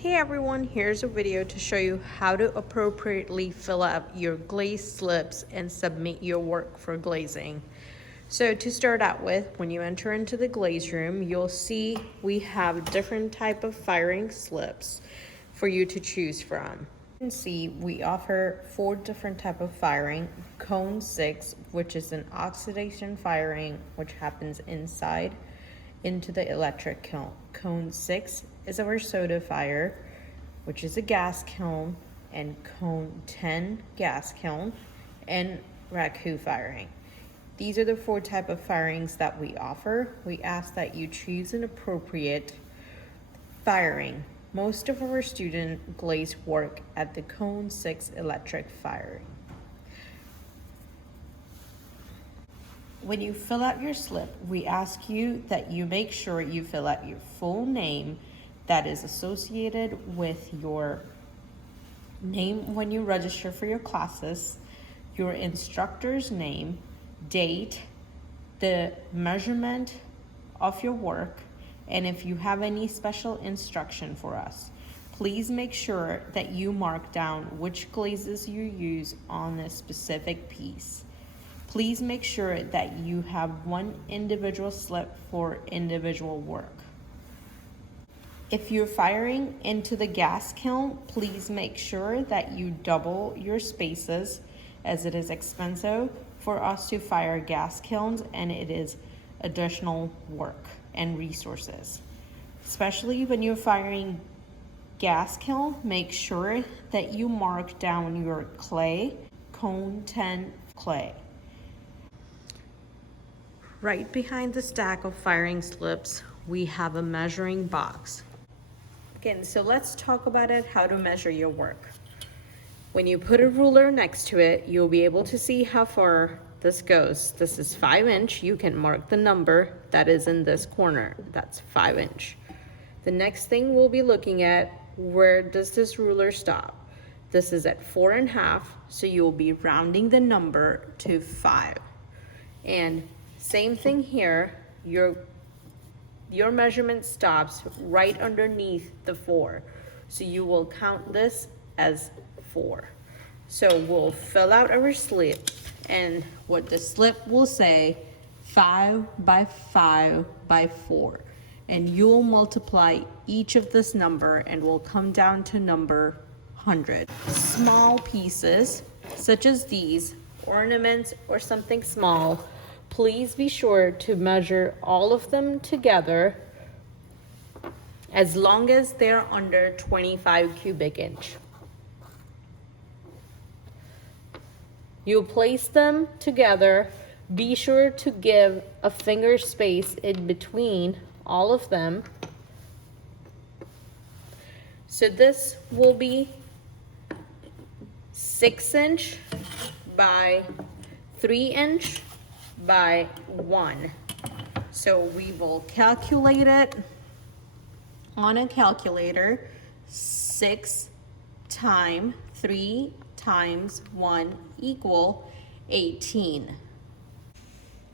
Hey everyone, here's a video to show you how to appropriately fill out your glaze slips and submit your work for glazing. So to start out with, when you enter into the glaze room, you'll see we have different type of firing slips for you to choose from. You can see we offer 4 different type of firing. Cone 6, which is an oxidation firing, which happens inside into the electric kiln. Cone 6 is our soda fire, which is a gas kiln, and cone 10 gas kiln, and raku firing. These are the 4 type of firings that we offer. We ask that you choose an appropriate firing. Most of our student glaze work at the cone 6 electric firing. When you fill out your slip, we ask you that you make sure you fill out your full name that is associated with your name when you register for your classes, your instructor's name, date, the measurement of your work, and if you have any special instruction for us. Please make sure that you mark down which glazes you use on a specific piece. Please make sure that you have one individual slip for individual work. If you're firing into the gas kiln, please make sure that you double your spaces, as it is expensive for us to fire gas kilns and it is additional work and resources. Especially when you're firing gas kiln, make sure that you mark down your clay, cone 10 clay. Right behind the stack of firing slips, we have a measuring box. Again, so let's talk about it, how to measure your work. When you put a ruler next to it, you'll be able to see how far this goes. This is 5 inch. You can mark the number that is in this corner. That's 5 inch. The next thing we'll be looking at, where does this ruler stop? This is at 4.5, so you'll be rounding the number to 5. And same thing here, your measurement stops right underneath the 4. So you will count this as 4. So we'll fill out our slip, and what the slip will say, 5 by 5 by 4. And you'll multiply each of this number and we'll come down to number 100. Small pieces, such as these, ornaments or something small, please be sure to measure all of them together as long as they're under 25 cubic inch. You place them together. Be sure to give a finger space in between all of them. So this will be 6 inch by 3 inch by 1. So we will calculate it on a calculator. 6 times 3 times 1 equal 18.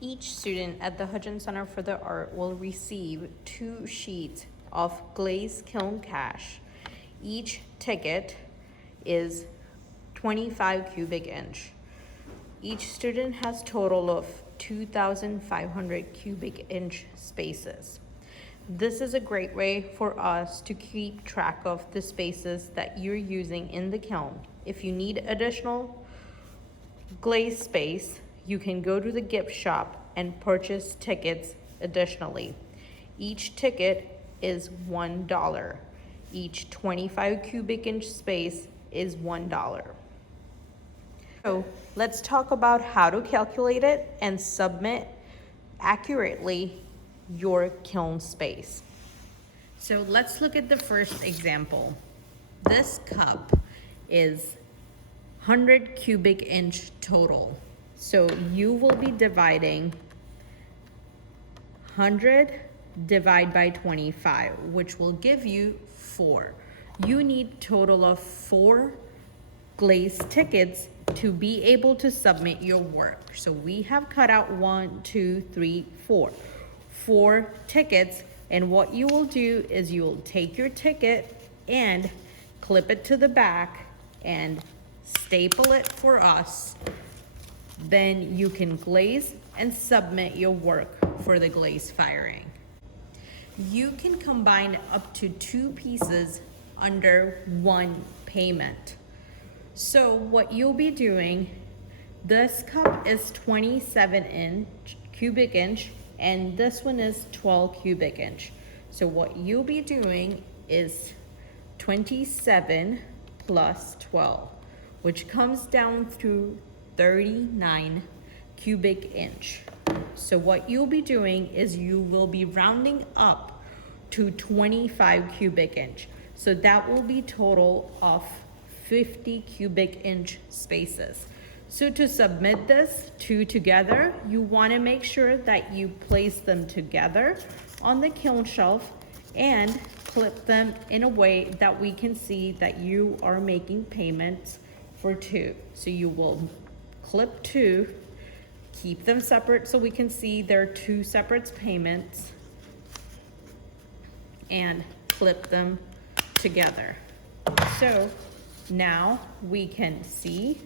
Each student at the Hudgens Center for the Art will receive 2 sheets of Glaze Kiln Cash. Each ticket is 25 cubic inch. Each student has total of 2,500 cubic inch spaces. This is a great way for us to keep track of the spaces that you're using in the kiln. If you need additional glaze space, you can go to the gift shop and purchase tickets additionally. Each ticket is $1. Each 25 cubic inch space is $1. So let's talk about how to calculate it and submit accurately your kiln space. So let's look at the first example. This cup is 100 cubic inch total. So you will be dividing 100 divided by 25, which will give you 4. You need total of 4 glaze tickets to be able to submit your work. So we have cut out 1, 2, 3, 4. 4 tickets, and what you will do is you will take your ticket and clip it to the back and staple it for us. Then you can glaze and submit your work for the glaze firing. You can combine up to 2 pieces under one payment. So what you'll be doing, this cup is 27 cubic inch and this one is 12 cubic inch. So what you'll be doing is 27 plus 12, which comes down to 39 cubic inch. So what you'll be doing is you will be rounding up to 25 cubic inch. So that will be total of 50 cubic inch spaces. So to submit this 2 together, you want to make sure that you place them together on the kiln shelf and clip them in a way that we can see that you are making payments for 2. So you will clip 2, keep them separate so we can see they're 2 separate payments, and clip them together. So now we can see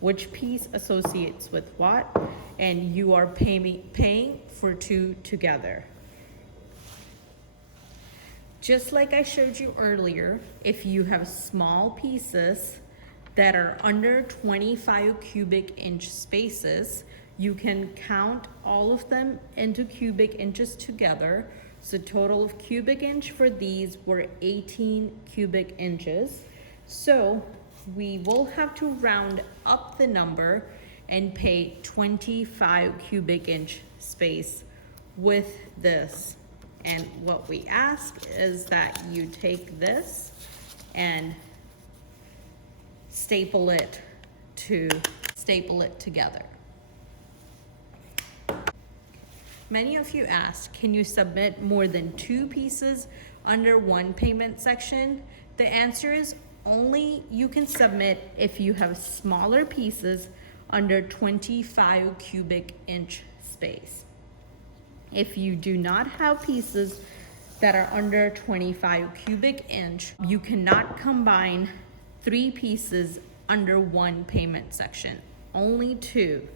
which piece associates with what, and you are paying for 2 together. Just like I showed you earlier, if you have small pieces that are under 25 cubic inch spaces, you can count all of them into cubic inches together. So total of cubic inch for these were 18 cubic inches. So we will have to round up the number and pay 25 cubic inch space with this. And what we ask is that you take this and staple it together. Many of you asked, can you submit more than 2 pieces under one payment section? The answer is only you can submit if you have smaller pieces under 25 cubic inch space. If you do not have pieces that are under 25 cubic inch, you cannot combine 3 pieces under one payment section, only 2.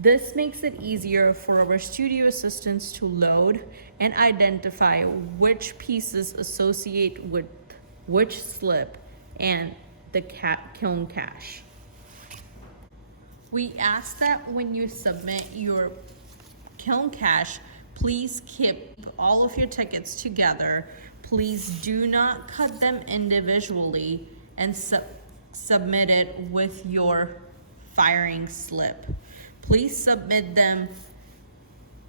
This makes it easier for our studio assistants to load and identify which pieces associate with which slip and the Kiln Cash. We ask that when you submit your Kiln Cash, please keep all of your tickets together. Please do not cut them individually and submit it with your firing slip. Please submit them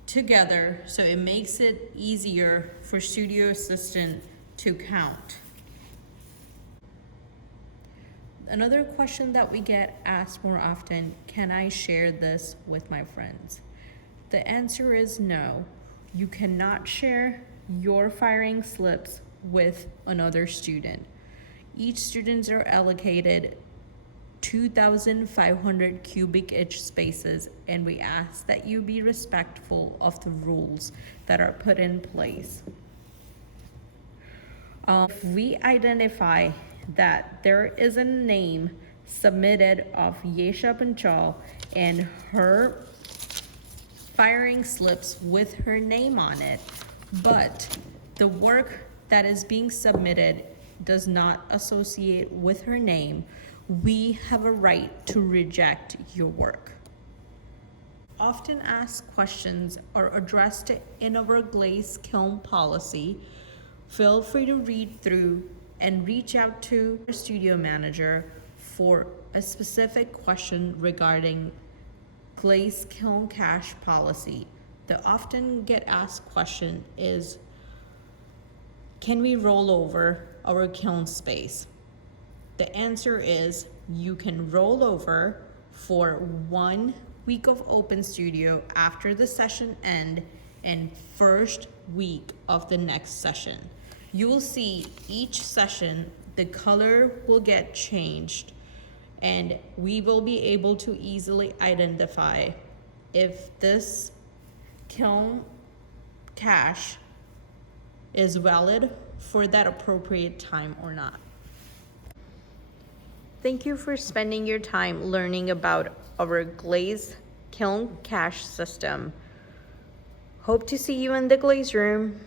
together so it makes it easier for studio assistant to count. Another question that we get asked more often, can I share this with my friends? The answer is no. You cannot share your firing slips with another student. Each students are allocated 2,500 cubic inch spaces, and we ask that you be respectful of the rules that are put in place. If we identify that there is a name submitted of Yesha Panchal and her firing slips with her name on it, but the work that is being submitted does not associate with her name, we have a right to reject your work. Often asked questions are addressed in our glaze kiln policy. Feel free to read through and reach out to our studio manager for a specific question regarding glaze kiln cash policy. The often get asked question is, can we roll over our kiln space? The answer is you can roll over for 1 week of open studio after the session end and first week of the next session. You will see each session, the color will get changed, and we will be able to easily identify if this kiln cash is valid for that appropriate time or not. Thank you for spending your time learning about our glaze kiln cash system. Hope to see you in the glaze room.